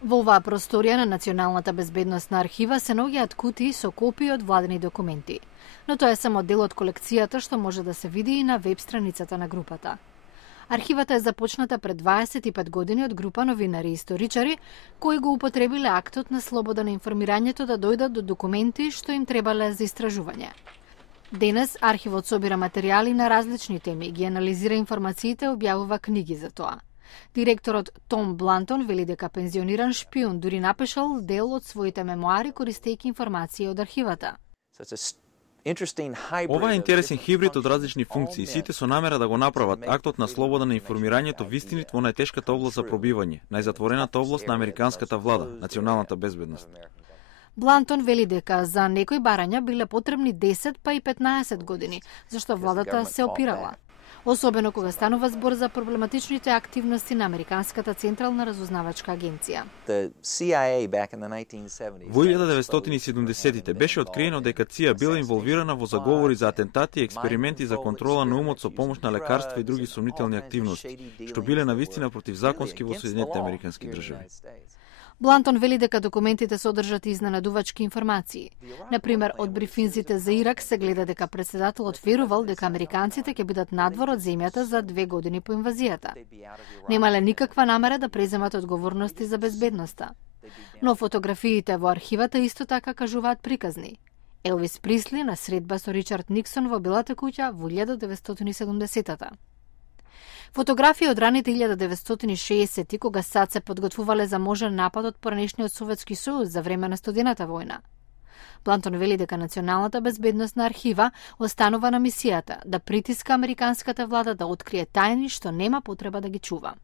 Во оваа просторија на Националната безбедносна архива се наоѓаат кутии со копии од владени документи, но тоа е само дел од колекцијата што може да се види и на веб страницата на групата. Архивата е започната пред 25 години од група новинари и историчари кои го употребиле актот на слобода на информирањето да дојдат до документи што им требале за истражување. Денес архивот собира материјали на различни теми, ги анализира информациите и објавува книги за тоа. Директорот Том Блантон вели дека пензиониран шпион дури напишал дел од своите мемоари користејќи информации од архивата. Ова е интересен хибрид од различни функции, сите со намера да го направат актот на слобода на информирањето вистинит во најтешката област за пробивање, најзатворената област на американската влада, националната безбедност. Блантон вели дека за некои барања биле потребни 10 па и 15 години, зашто владата се опирала. Особено кога станува збор за проблематичните активности на Американската централна разузнавачка агенција. Во 1970-тите беше откриено дека ЦИА била инволвирана во заговори за атентати и експерименти за контрола на умот со помош на лекарства и други сомнителни активности, што биле навистина противзаконски во Соединетите американски држави. Блантон вели дека документите содржат изненадувачки информации. Например, од брифинзите за Ирак се гледа дека претседателот верувал дека американците ќе бидат надвор од земјата за 2 години по инвазијата. Немале никаква намера да преземат одговорности за безбедноста. Но фотографиите во архивата исто така кажуваат приказни. Елвис Присли на средба со Ричард Никсон во Белата куќа во 1970-та. Фотографии од раните 1960-ти, кога САД се подготвувале за можен напад од поранешниот Советски сојуз за време на студената војна. Блантон вели дека Националната безбедносна архива останува на мисијата да притиска американската влада да открие тајни што нема потреба да ги чува.